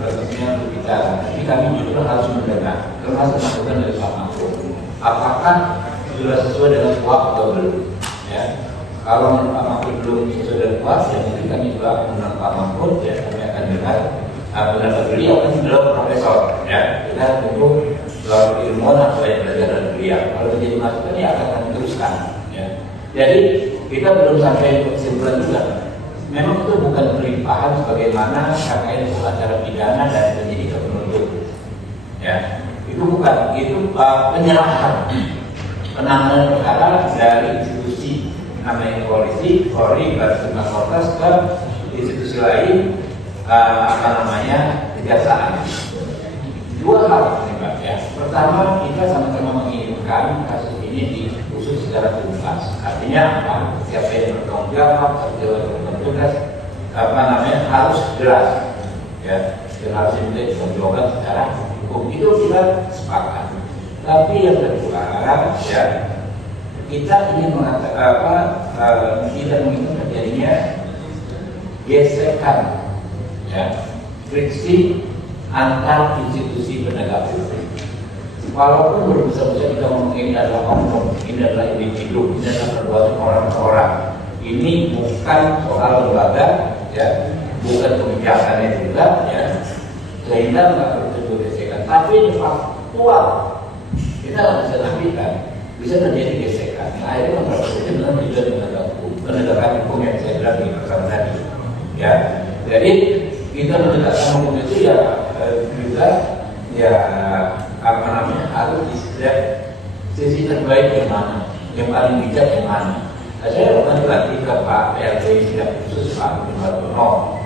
bentuknya berbicara, tapi kami juga harus mendengar, termasuk masukan dari Pak Mahfud. Apakah sudah sesuai dengan kuat atau belum? Ya, kalau menurut Pak Mahfud belum sesuai dengan kuat, ya mungkin kami juga akan menurut Pak Mahfud, ya kami akan dengar pendapat beliau kan beliau profesor, ya kita tentu ilmuwan harus banyak belajar dari beliau. Kalau menjadi masukan ya akan kami teruskan. Ya. Jadi kita belum sampai kesimpulan juga. Memang itu bukan pelimpahan sebagaimana KKN hukum acara pidana dan penyidik ke penuntut. Ya, itu bukan, itu penyerahan penanganan perkara dari institusi namanya polisi, Polri, Baris Krim Polres ke institusi lain, kejaksaan. Dua hal nih Pak, ya. Pertama, kita sama-sama menginginkan kasus ini diusut secara tuntas. Artinya apa? Siapa yang bertanggung jawab, tugas harus jelas, ya, dan harus diperjuangkan secara hukum. Itu kita sepakat. Tapi yang kedua, ya, kita ingin mengatakan kita menginginkan terjadinya gesekan, ya, friksi antar institusi penegak hukum. Walaupun berbesar-besar kita ngomong ini adalah oknum, ini adalah individu, ini adalah perbuatan orang per orang. Ini bukan soal lembaga, ya, bukan kebijakannya juga, ya, sehingga nggak perlu terjadi gesekan. Tapi ini faktual, kita nggak bisa nafikan, bisa terjadi gesekan. Nah, akhirnya memperbaiki dengan tujuan penegakan hukum yang saya bilang di pertama tadi, ya. Jadi kita menegakkan hukum itu ya juga, ya harus dilihat sisi terbaik yang mana, yang paling bijak yang mana. Saya nanti ke Pak PLT tidak khusus Pak Bimbartono.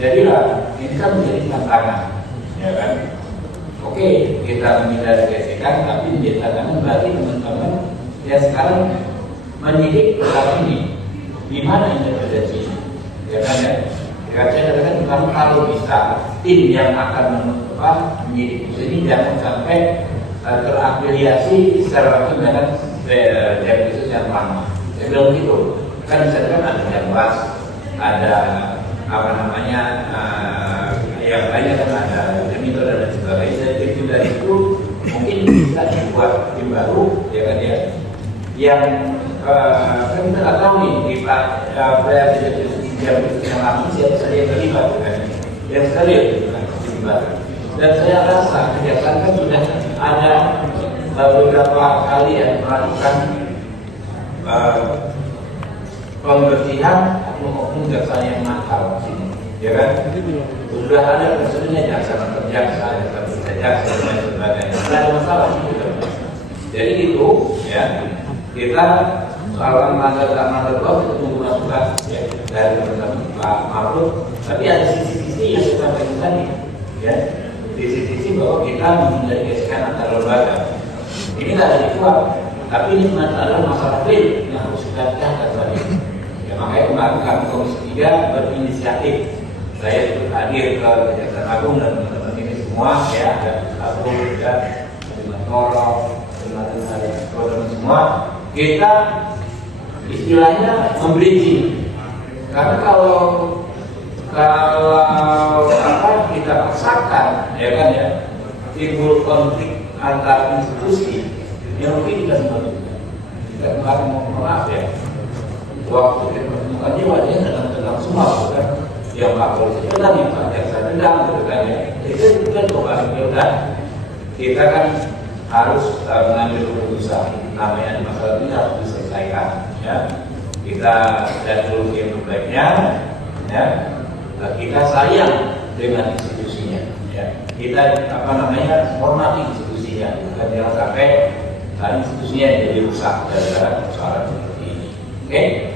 Jadi lah, ini kan menjadi tantangan, ya kan? Oke, kita menghindari gesekan, tapi menjadi tantangan bagi teman-teman yang sekarang menyidik perkara ini. Di mana interpretasinya? Ya kan ya? Ya, saya katakan kalau bisa tim yang akan menyidik ini jangan sampai terafiliasi secara langsung dengan Jampitsus yang lama. Saya bilang gitu, kan misalkan ada Jambas, ada yang lainnya kan ada Jamito dan sebagainya. Jadi dari itu mungkin bisa dibuat tim baru, ya kan ya, yang kan kita nggak tahu nih di Pak Jampitsus yang lama siapa saja yang terlibat, kan? Yang serius kan terlibat. Dan saya rasa kejaksaan kan sudah ada beberapa kali ya melakukan pembersihan oknum-oknum jaksa yang nakal sini, ya kan? Sudah ada prosedurnya jaksa jaksa dan sebagainya. Tidak ada masalah gitu. Jadi itu, ya, kita soal melanggar kita tunggu masukan, ya, dari teman-teman Pak Mahfud. Tapi ada sisi-sisi yang kita sampaikan tadi, ya, sisi-sisi bahwa kita menghindari gesekan antar lembaga. Ini tidak ada dikuat. Tapi ini adalah masalah real yang harus kita catat tadi. Ya, makanya kemarin kami Komisi 3 berinisiatif. Saya ikut hadir ke Kejaksaan Agung dan teman-teman ini semua, ya, ada Agung, ya, dengan Toro, dengan semua. Kita istilahnya membridging. Karena kalau kita paksakan, ya kan ya, timbul konflik antar institusi. Yang mungkin kita sebutkan, kita kemarin mau maaf ya, waktu kita pertemukannya wajahnya tenang semua, bukan? Yang Pak Polisi tenang, yang Pak Jaksa tenang, gitu kan ya. Itu kan kembali kan, kita kan harus mengambil keputusan. Namanya masalah ini harus diselesaikan, ya. Kita lihat dulu yang terbaiknya, ya. Kita sayang dengan institusinya, ya. Kita hormati institusinya, bukan jangan sampai institusinya jadi rusak gara-gara persoalan seperti ini. Oke?